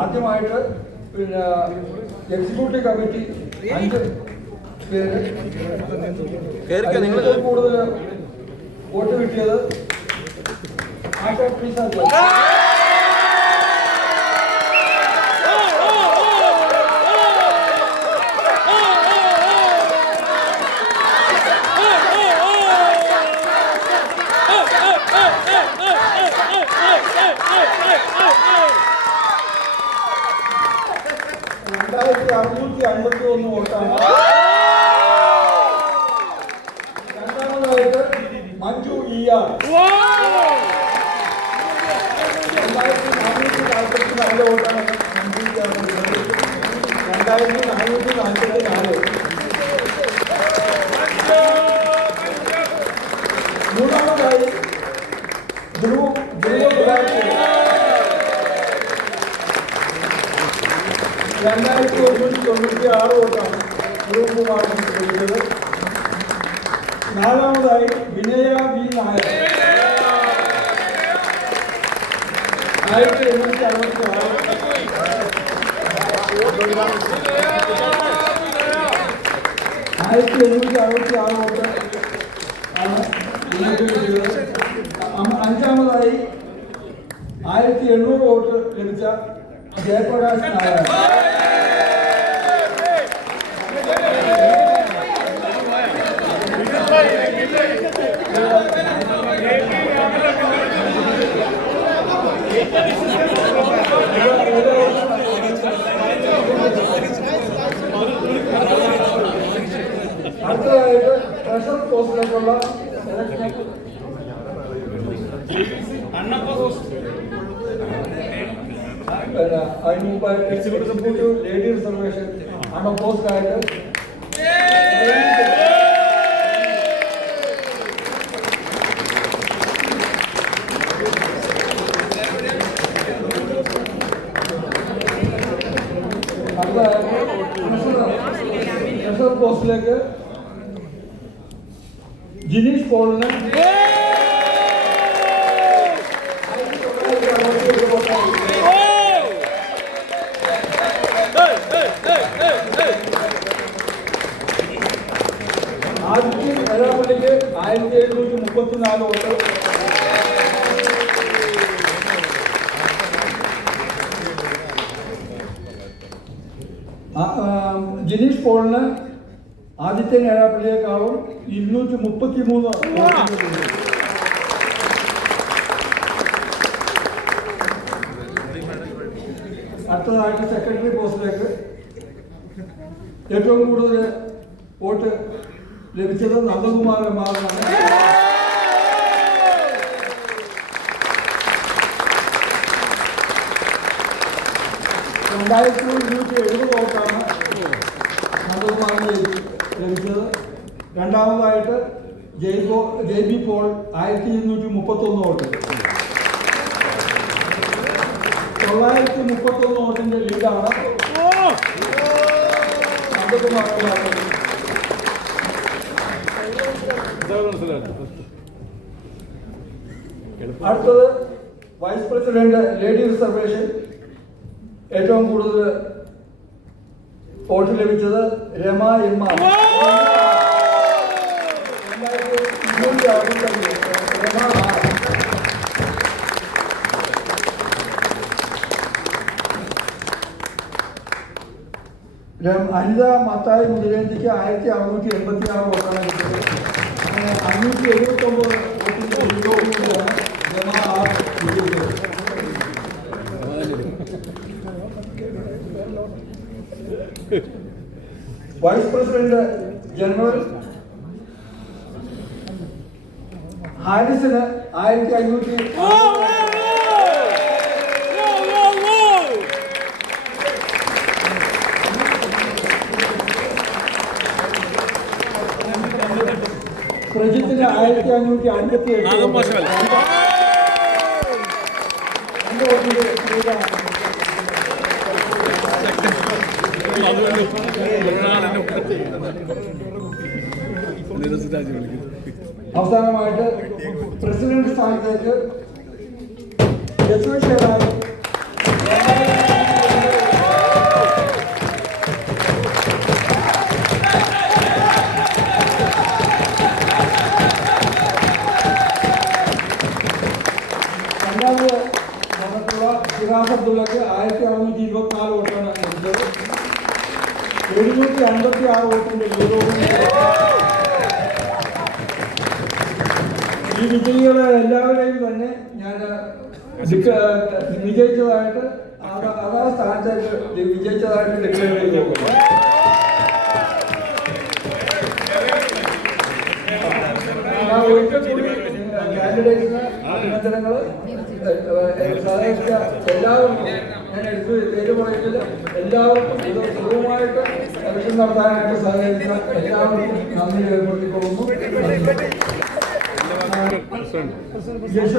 ആദ്യമായിട്ട് പിന്നെ executive committee 5 പേര് കൂടുതൽ വോട്ട് കിട്ടിയത് വോട്ടാണ്. രണ്ടാമതായിട്ട് മഞ്ജു ER 2444 വോട്ടാണ് മഞ്ജു ER 2444. മൂന്നാമതായി ധ്രുവ് 2196 വോട്ടാണ് ധ്രുവകുമാറിന് ലഭിച്ചത്. നാലാമതായി വിനയ V നായർ 1766 വോട്ട് ആണ് ലഭിച്ചത്. അഞ്ചാമതായി 1700 വോട്ട് ലഭിച്ച ജയപ്രകാശ് നായർ. അടുത്തതായിട്ട് ട്രഷർ പോസ്റ്റിലേക്കുള്ള അതിന് മുമ്പായിട്ട് എക്സിക്യൂട്ടീവ് ലേഡി റിസർവേഷൻ അൺപോസ്റ്റ് ആയിട്ട് ട്രഷർ പോസ്റ്റിലേക്ക് ജിനീഷ് പോളിന് 1734 വോട്ട്. ജിനീഷ് പോളിന് ആദിത്യൻ ഏഴാപ്പള്ളിയേക്കാളും 233 അടുത്തതായിട്ട് സെക്രട്ടറി പോസ്റ്റിലേക്ക് ഏറ്റവും കൂടുതൽ വോട്ട് ലഭിച്ചത് നന്ദകുമാർ എമ്മാറിനാണ്. 2270 വോട്ടാണ് നന്ദകുമാറിന് ലഭിച്ചത്. രണ്ടാമതായിട്ട് JB പോൾ 1231 വോട്ട്. 931 വോട്ടിന്റെ ലീഡാണ് നന്ദകുമാറിന്. അടുത്തത് വൈസ് പ്രസിഡന്റ് ലേഡി റിസർവേഷൻ ഏറ്റവും കൂടുതൽ വോട്ട് ലഭിച്ചത് രമ എം ആർ. അനിത മത്തായി മുതലേന്തിക്ക് 1686 വോട്ടാണ് കിട്ടിയത്. അങ്ങനെ 579 വോട്ടിന്റെ ലീഡോടുകൂടിയാണ് രമ ആർ വിജയിച്ചത്. വൈസ് പ്രസിഡന്റ് ജനറൽ ഹാരിസിന് 1500. പ്രജിത്തിന് 1557. നിരസിതാജി വിളിക്കുന്നു. അവസാനമായിട്ട് പ്രസിഡന്റ് സ്ഥാനത്തേക്ക് യശോശേഖരായി രണ്ടാമത് വന്നിട്ടുള്ള സിറാസ് അബ്ദുള്ളക്ക് 1624 വോട്ടാണ് ലഭിച്ചത്. 756 വോട്ടിന്റെ ലീഡോടും ഈ വിജയികളെ എല്ലാവരെയും തന്നെ ഞാൻ വിജയിച്ചതായിട്ട് അതാത് സ്ഥാനത്തേക്ക് വിജയിച്ചതായിട്ട് ഡിക്ലെയർ ചെയ്തു. ഞാൻ ഒരിക്കൽ കൂടി കാൻഡിഡേറ്റ്സിന് അഭിനന്ദനങ്ങൾ. സഹകരിച്ച എല്ലാവർക്കും ഞാൻ എടുത്ത് പേര് പറയുന്നത് എല്ലാവർക്കും ഇത് സുഖമായിട്ട് ഇലക്ഷൻ നടത്താനായിട്ട് സഹകരിച്ച എല്ലാവർക്കും നന്ദി രേഖപ്പെടുത്തിക്കൊള്ളുന്നു.